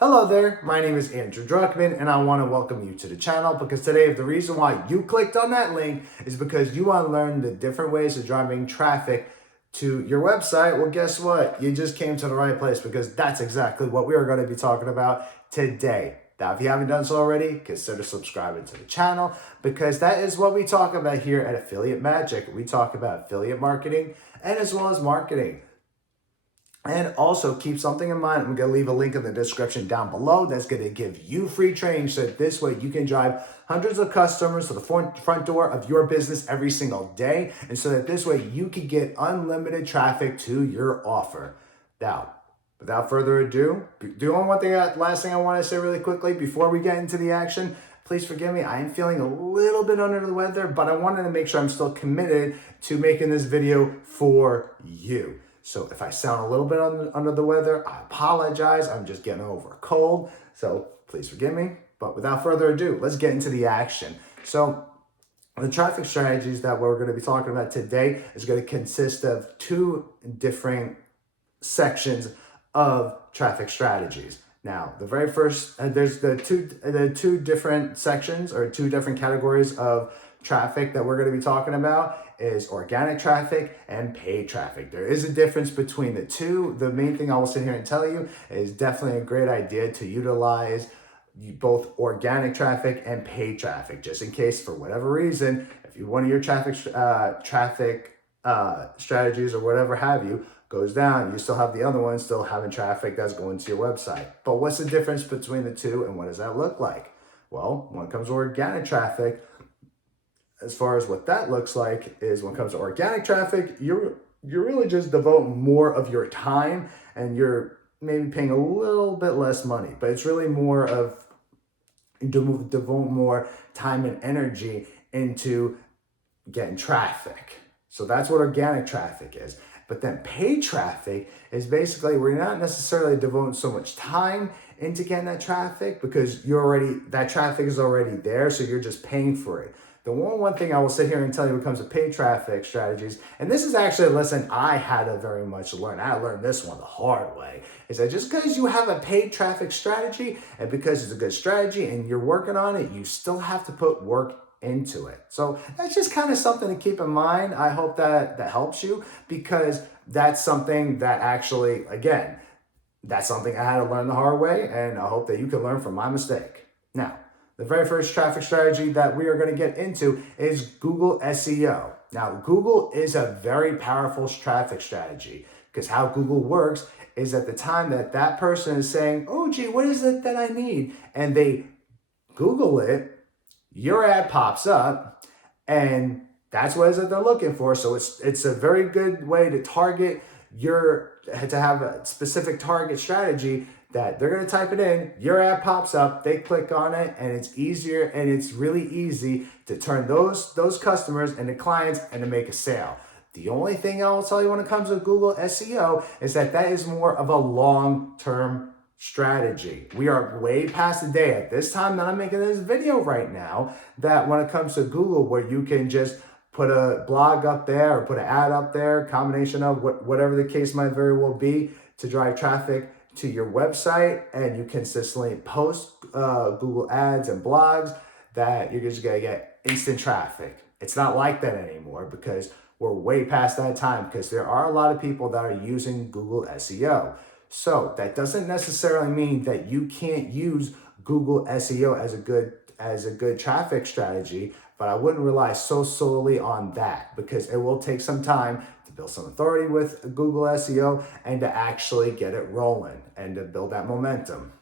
Hello there, my name is Andrew Druckman and I want to welcome you to the channel because today the reason why you clicked on that link is because you want to learn the different ways of driving traffic to your website. Well, guess what? You just came to the right place because that's exactly what we are going to be talking about today. Now, if you haven't done so already, consider subscribing to the channel because that is what we talk about here at Affiliate Magic. We talk about affiliate marketing and as well as marketing. And also keep something in mind. I'm going to leave a link in the description down below that's going to give you free training so that this way you can drive hundreds of customers to the front door of your business every single day. And so that this way you can get unlimited traffic to your offer. Now, without further ado, last thing I want to say really quickly before we get into the action. Please forgive me, I am feeling a little bit under the weather, but I wanted to make sure I'm still committed to making this video for you. So if I sound a little bit under the weather, I apologize. I'm just getting over a cold. So please forgive me. But without further ado, let's get into the action. So the traffic strategies that we're going to be talking about today is going to consist of two different sections of traffic strategies. Now, the very first, there's the two different sections or two different categories of traffic that we're going to be talking about is organic traffic and paid traffic. There is a difference between the two. The main thing I will sit here and tell you is definitely a great idea to utilize both organic traffic and paid traffic, just in case for whatever reason, if one of your traffic strategies or whatever have you goes down, you still have the other one still having traffic that's going to your website. But what's the difference between the two and what does that look like? Well, when it comes to organic traffic, as far as what that looks like is when it comes to organic traffic, you're really just devoting more of your time and you're maybe paying a little bit less money, but it's really more of devote more time and energy into getting traffic. So that's what organic traffic is. But then paid traffic is basically where you're not necessarily devoting so much time into getting that traffic because that traffic is already there, so you're just paying for it. The one thing I will sit here and tell you when it comes to paid traffic strategies, and this is actually a lesson I had to very much learn. I learned this one the hard way, is that just because you have a paid traffic strategy and because it's a good strategy and you're working on it, you still have to put work into it. So that's just kind of something to keep in mind. I hope that helps you because that's something that actually, again, that's something I had to learn the hard way, and I hope that you can learn from my mistake. Now, the very first traffic strategy that we are going to get into is Google SEO. Now, Google is a very powerful traffic strategy because how Google works is at the time that person is saying, oh, gee, what is it that I need? And they Google it, your ad pops up, and that's what it is that they're looking for. So it's a very good way to to have a specific target strategy that they're going to type it in, your ad pops up, they click on it, and it's easier and it's really easy to turn those customers into clients and to make a sale. The only thing I will tell you when it comes to Google SEO is that is more of a long-term strategy. We are way past the day at this time that I'm making this video right now that when it comes to Google where you can just put a blog up there or put an ad up there, combination of whatever the case might very well be to drive traffic to your website, and you consistently post Google ads and blogs that you're just gonna get instant traffic. It's not like that anymore because we're way past that time because there are a lot of people that are using Google SEO. So that doesn't necessarily mean that you can't use Google SEO as a good traffic strategy, but I wouldn't rely so solely on that because it will take some time to build some authority with Google SEO and to actually get it rolling and to build that momentum.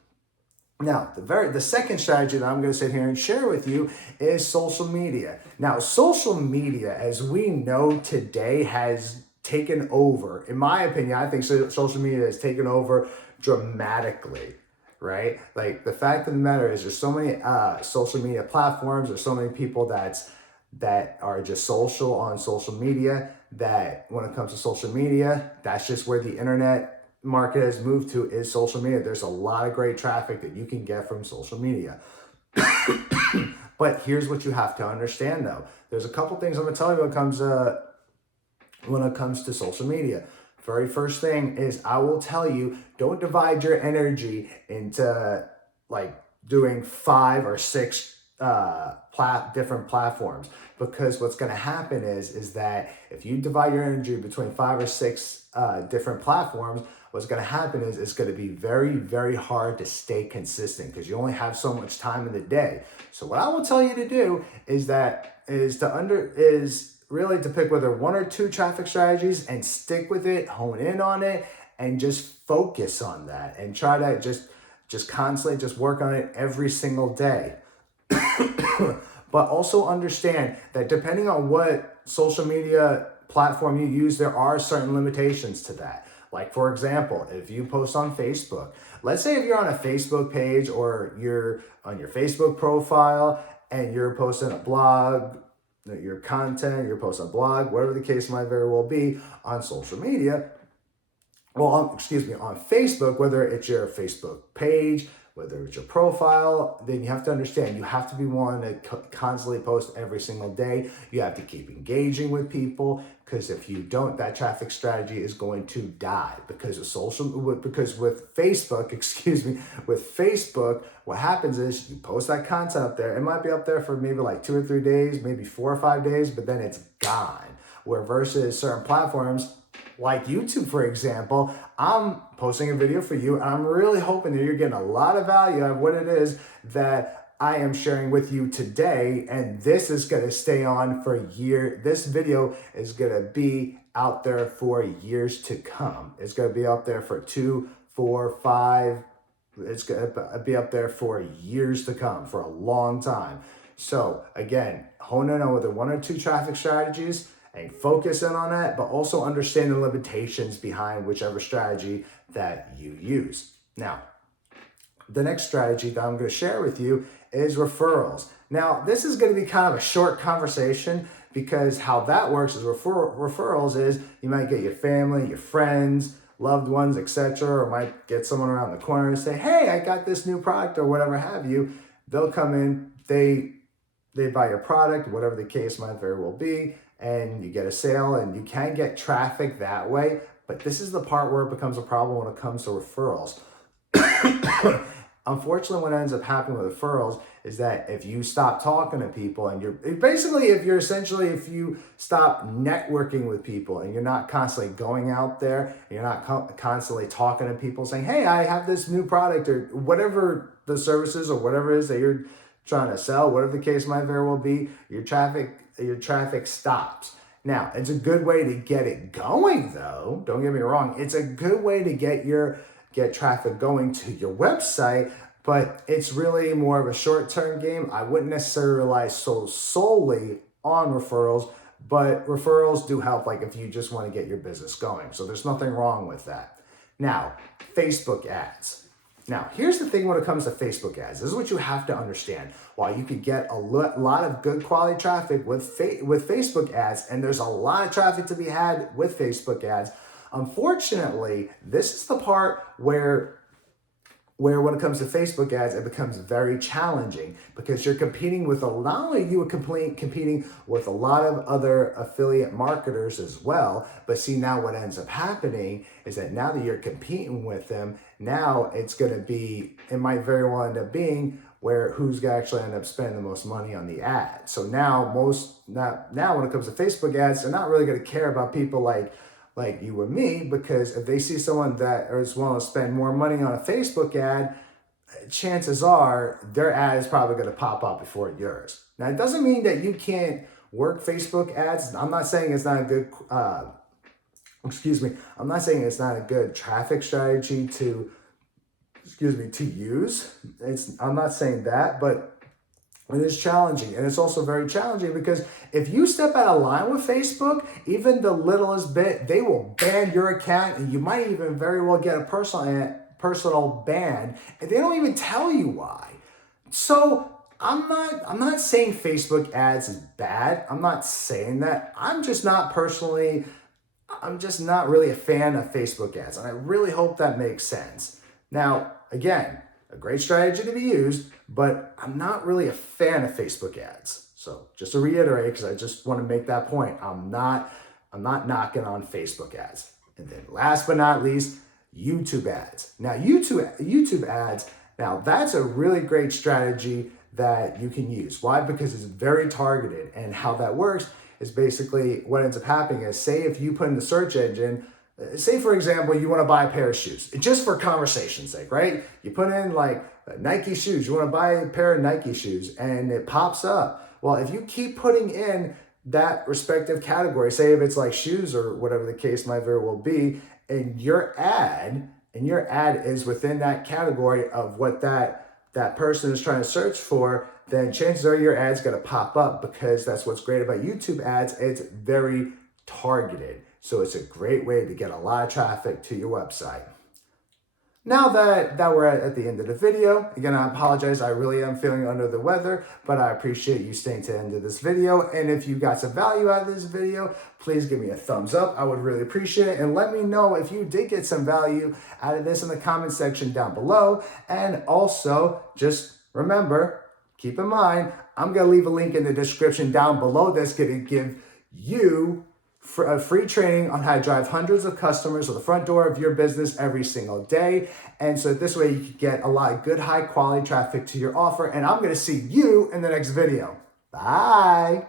Now, the second strategy that I'm going to sit here and share with you is social media. Now, social media, as we know today, has taken over. In my opinion, I think social media has taken over dramatically. Right? Like the fact of the matter is there's so many social media platforms, there's so many people that are just social on social media that when it comes to social media, that's just where the internet market has moved to is social media. There's a lot of great traffic that you can get from social media. But here's what you have to understand though. There's a couple things I'm gonna tell you when it comes to social media. very first thing is I will tell you, don't divide your energy into like doing 5 or 6 different platforms, because what's going to happen is that if you divide your energy between 5 or 6 different platforms, what's going to happen is it's going to be very, very hard to stay consistent because you only have so much time in the day. So what I will tell you to do is really to pick whether 1 or 2 traffic strategies and stick with it, hone in on it, and just focus on that and try to just constantly just work on it every single day. But also understand that depending on what social media platform you use, there are certain limitations to that. Like, for example, if you post on Facebook, let's say if you're on a Facebook page or you're on your Facebook profile and you're posting a blog, your content, you're posting a blog, whatever the case might very well be on social media, on Facebook, whether it's your Facebook page, whether it's your profile, then you have to understand you have to be one to constantly post every single day. You have to keep engaging with people, because if you don't, that traffic strategy is going to die because with Facebook, what happens is you post that content up there. It might be up there for maybe like 2 or 3 days, maybe 4 or 5 days, but then it's gone. Where versus certain platforms, like YouTube, for example, I'm posting a video for you, and I'm really hoping that you're getting a lot of value out of what it is that I am sharing with you today. And this is going to stay on for a year. This video is going to be out there for years to come. It's going to be out there for 2, 4, 5. It's going to be up there for years to come, for a long time. So again, hone in on whether 1 or 2 traffic strategies and focus in on that, but also understand the limitations behind whichever strategy that you use. Now, the next strategy that I'm going to share with you is referrals. Now, this is going to be kind of a short conversation, because how that works is referrals is you might get your family, your friends, loved ones, etc., or might get someone around the corner and say, hey, I got this new product or whatever have you. They'll come in, they buy your product, whatever the case might very well be, and you get a sale, and you can get traffic that way. But this is the part where it becomes a problem when it comes to referrals. Unfortunately, what ends up happening with referrals is that if you stop talking to people, and if you stop networking with people, and you're not constantly going out there, and you're not constantly talking to people saying, hey, I have this new product, or whatever the services or whatever it is that you're trying to sell, whatever the case might very well be, your traffic stops. Now, it's a good way to get it going, though. Don't get me wrong. It's a good way to get traffic going to your website, but it's really more of a short-term game. I wouldn't necessarily rely solely on referrals, but referrals do help, like if you just want to get your business going. So there's nothing wrong with that. Now, Facebook ads. Now, here's the thing when it comes to Facebook ads. This is what you have to understand. While you could get a lot of good quality traffic with Facebook ads, and there's a lot of traffic to be had with Facebook ads, unfortunately, this is the part where when it comes to Facebook ads, it becomes very challenging, because you're competing with not only you competing with a lot of other affiliate marketers as well. But see, now what ends up happening is that now that you're competing with them, now it might very well end up being where who's going to actually end up spending the most money on the ad. So now when it comes to Facebook ads, they're not really going to care about people like you or me, because if they see someone that is willing to spend more money on a Facebook ad, chances are their ad is probably going to pop up before yours. Now, it doesn't mean that you can't work Facebook ads. I'm not saying it's not a good, I'm not saying it's not a good traffic strategy to use. I'm not saying that, but it is challenging. And it's also very challenging because if you step out of line with Facebook, even the littlest bit, they will ban your account, and you might even very well get a personal ban, and they don't even tell you why. So I'm not saying Facebook ads is bad. I'm not saying that. I'm just not really a fan of Facebook ads. And I really hope that makes sense. Now, again, a great strategy to be used, but I'm not really a fan of Facebook ads. So just to reiterate, because I just want to make that point, I'm not knocking on Facebook ads. And then last but not least, YouTube ads. Now, YouTube ads, now that's a really great strategy that you can use. Why? Because it's very targeted. And how that works is basically what ends up happening is, say if you put in the search engine, say for example, you want to buy a pair of shoes, just for conversation's sake, right? You put in like Nike shoes, you want to buy a pair of Nike shoes, and it pops up. Well, if you keep putting in that respective category, say if it's like shoes or whatever the case might very well be, and your ad is within that category of what that person is trying to search for, then chances are your ad's going to pop up, because that's what's great about YouTube ads. It's very targeted. So it's a great way to get a lot of traffic to your website. Now that we're at the end of the video, again, I apologize. I really am feeling under the weather, but I appreciate you staying to the end of this video. And if you got some value out of this video, please give me a thumbs up. I would really appreciate it. And let me know if you did get some value out of this in the comment section down below. And also, just remember, keep in mind, I'm going to leave a link in the description down below that's going to give you a free training on how to drive hundreds of customers to the front door of your business every single day. And so this way you can get a lot of good, high quality traffic to your offer. And I'm going to see you in the next video. Bye.